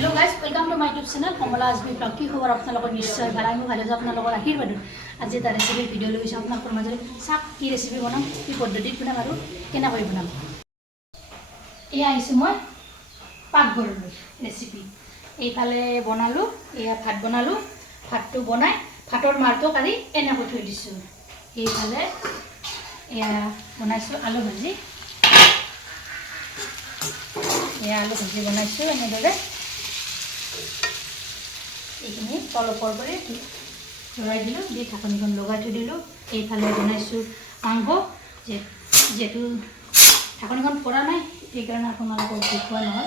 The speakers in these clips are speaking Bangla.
Hello' guys welcome to my YouTube channel Kamala Azmi vlog কি খবৰ আপোনালোকৰ নিশ্চয় ভালো আমি ভালে আছোঁ আপোনালোকৰ আশীৰ্বাদত আজি এটা ৰেচিপিৰ ভিডিঅ' লৈ গৈছোঁ। আপোনালোকৰ মাজলৈ চাওক কি ৰেচিপি বনাম, কি পদ্ধতিত বনাম আৰু কেনেকৈ বনাম। এয়া আহিছোঁ মই পাকঘৰলৈ ৰেচিপি এইফালে বনালোঁ, এয়া ভাত বনালোঁ, ভাতটো বনাই ভাতৰ মাৰটো কাঢ়ি এনেকৈ থৈ দিছোঁ। এইফালে এয়া বনাইছোঁ আলু ভাজি। এয়া আলু ভাজি বনাইছোঁ এনেদৰে। এইখিনি তলপৰ কৰি লৰাই দিলোঁ দি ঢাকনিখন লগাই থৈ দিলোঁ। এইফালে বনাইছোঁ মাংস যে যিহেতু ঢাকনিখন পৰা নাই সেইকাৰণে আপোনালোকক দেখুওৱা নহ'ল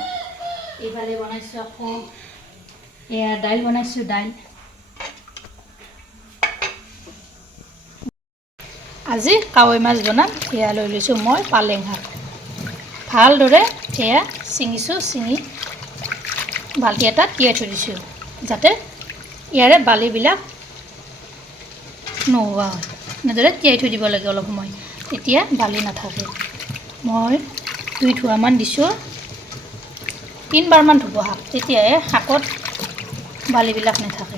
এইফালে বনাইছোঁ আকৌ এয়া দাইল বনাইছোঁ দাইল আজি কাৱৈ মাছ বনাম এয়া লৈ লৈছোঁ মই পালেং শাক ভালদৰে এয়া ছিঙিছোঁ, ছিঙি বাল্টি এটাত তিয়াই থৈ দিছোঁ। যাতে ইয়াৰে বালিবিলাক নোহোৱা হয়। এনেদৰে তিয়াই থৈ দিব লাগে অলপ সময়। তেতিয়া বালি নাথাকে। মই দুই ধোৱামান দিছোঁ। তিনিবাৰমান ধুব শাক তেতিয়াহে শাকত বালিবিলাক নাথাকে।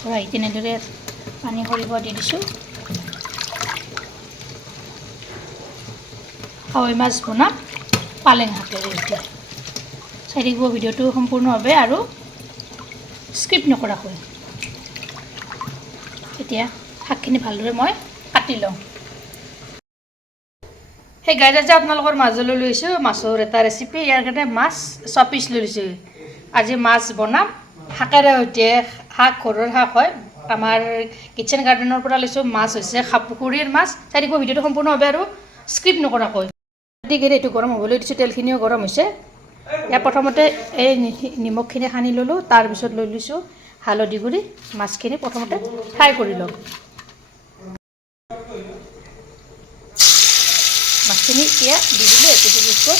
হয় তেনেদৰে পানী সৰিব দি দিছোঁ। কাৱৈ মাছ বনাম। পালেং শাকেৰে এতিয়া। চাই থাকিব ভিডিঅ'টো সম্পূৰ্ণভাৱে আৰু স্কিপ নকৰাকৈ। এতিয়া শাকখিনি ভালদৰে মই কাটি লওঁ। সেই গাইজ আজি আপোনালোকৰ মাজলৈ লৈছোঁ মাছৰ এটা ৰেচিপি ইয়াৰ কাৰণে মাছ ছয় পিচ লৈ লৈছোঁ। আজি মাছ বনাম। শাকেৰে সৈতে শাক ঘৰৰ শাক হয়। আমাৰ কিটচেন গাৰ্ডেনৰ পৰা লৈছোঁ মাছ হৈছে পুখুৰীৰ মাছ। চাই থাকিব ভিডিঅ'টো সম্পূৰ্ণভাৱে আৰু স্কিপ নকৰাকৈ। গতিকে এইটো গৰম হ'বলৈ দিছোঁ তেলখিনিও গৰম হৈছে। ইয়াৰ প্ৰথমতে এই নিমখখিনি সানি ল'লোঁ তাৰপিছত লৈ লৈছোঁ হালধি গুড়ি, মাছখিনি প্ৰথমতে ফ্ৰাই কৰি লওঁ মাছখিনি এতিয়া দি দিলোঁ এইটো পিছতকৈ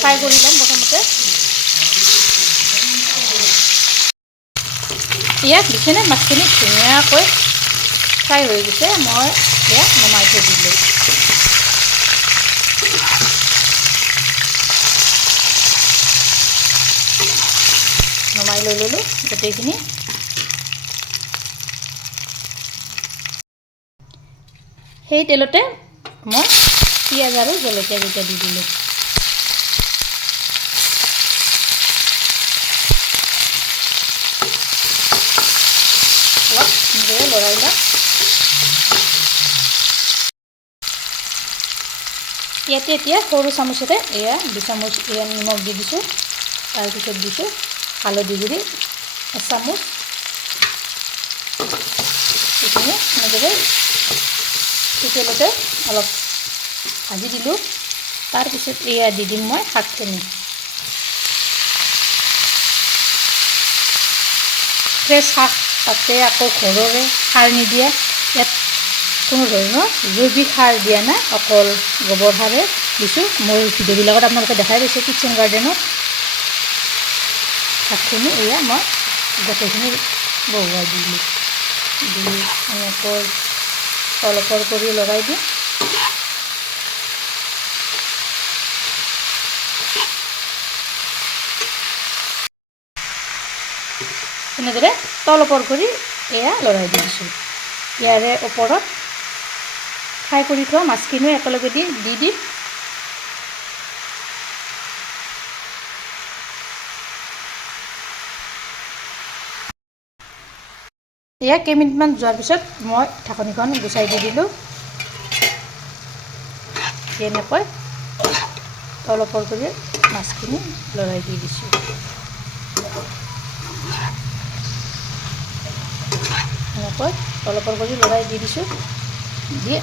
ফ্ৰাই কৰি ল'ম প্ৰথমতে। এতিয়া দিছেনে? মাছখিনি ধুনীয়াকৈ ফ্ৰাই হৈ গৈছে, মই এতিয়া নমাই থৈ দিলোঁ। লৈ গোটেইখিনি সেই তেলতে মই পিঁয়াজ আৰু জলকীয়া কেইটা দি দিলোঁ লৰাই ইয়াতে এতিয়া সৰু চামুচেৰে এয়া দুচামুচ এয়া নিমখ দি দিছোঁ, তাৰপিছত দিছোঁ হালধি গুড়ি এচামুচ এইখিনি এনেদৰে এই তেলতে অলপ ভাজি দিলোঁ। তাৰপিছত এয়া দি দিম মই শাকখিনি ফ্ৰেছ শাক, তাতে আকৌ ঘৰৰে সাৰ নিদিয়া। ইয়াত কোনো ধৰণৰ জৈৱিক সাৰ দিয়া নাই, অকল গোবৰ সাৰে দিছোঁ। মোৰ ভিডিঅ'বিলাকত আপোনালোকে দেখাই পাইছে, কিটচেন গাৰ্ডেনত। শাকখিনি এয়া মই গোটেইখিনি বহুৱাই দিলোঁ। দি এনেকৈ তলপৰ কৰি লগাই দিওঁ এনেদৰে তলপৰ কৰি এয়া লৰাই দি দিছোঁ ইয়াৰে ওপৰত ফ্ৰাই কৰি থোৱা মাছখিনিও একেলগে দি দি দিম এয়া কেইমিনিটমান যোৱাৰ পিছত মই ঢাকনিখন গুচাই দি দিলোঁ। এনেকৈ তলপৰ কৰি মাছখিনি লৰাই দি দিছোঁ। এনেকৈ তলপৰ কৰি লৰাই দি দিছোঁ। দি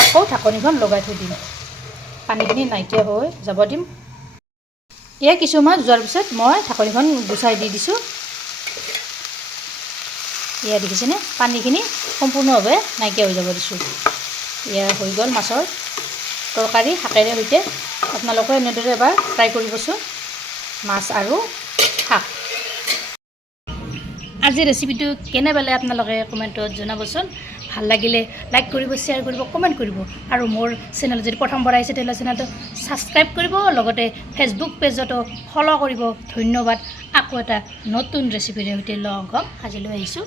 আকৌ ঢাকনিখন লগাই থৈ দিম। পানীখিনি নাইকিয়া হৈ যাব দিম। এয়া কিছুমান যোৱাৰ পিছত মই ঢাকনিখন গুচাই দি দিছোঁ। এয়া দেখিছেনে? পানীখিনি সম্পূৰ্ণভাৱে নাইকিয়া হৈ যাব দিছোঁ। এয়া হৈ গ'ল মাছৰ তৰকাৰী শাকেৰে সৈতে। আপোনালোকে এনেদৰে এবাৰ ট্ৰাই কৰিবচোন মাছ আৰু শাক। আজি ৰেচিপিটো কেনে পালে আপোনালোকে কমেণ্টত জনাবচোন। ভালো লাগিলে লাইক কৰিব শ্বেয়াৰ কৰিব কমেণ্ট কৰিব। আৰু মোৰ চেনেল যদি প্ৰথমবাৰ আহিছে, তেতিয়াহ'লে চেনেলটো ছাবস্ক্ৰাইব কৰিব। লগতে ফেচবুক পেজতো ফ'ল' কৰিব। ধন্যবাদ। আকৌ এটা নতুন ৰেচিপিৰে সৈতে লগ হ'ম। আজিলৈ আহিছোঁ।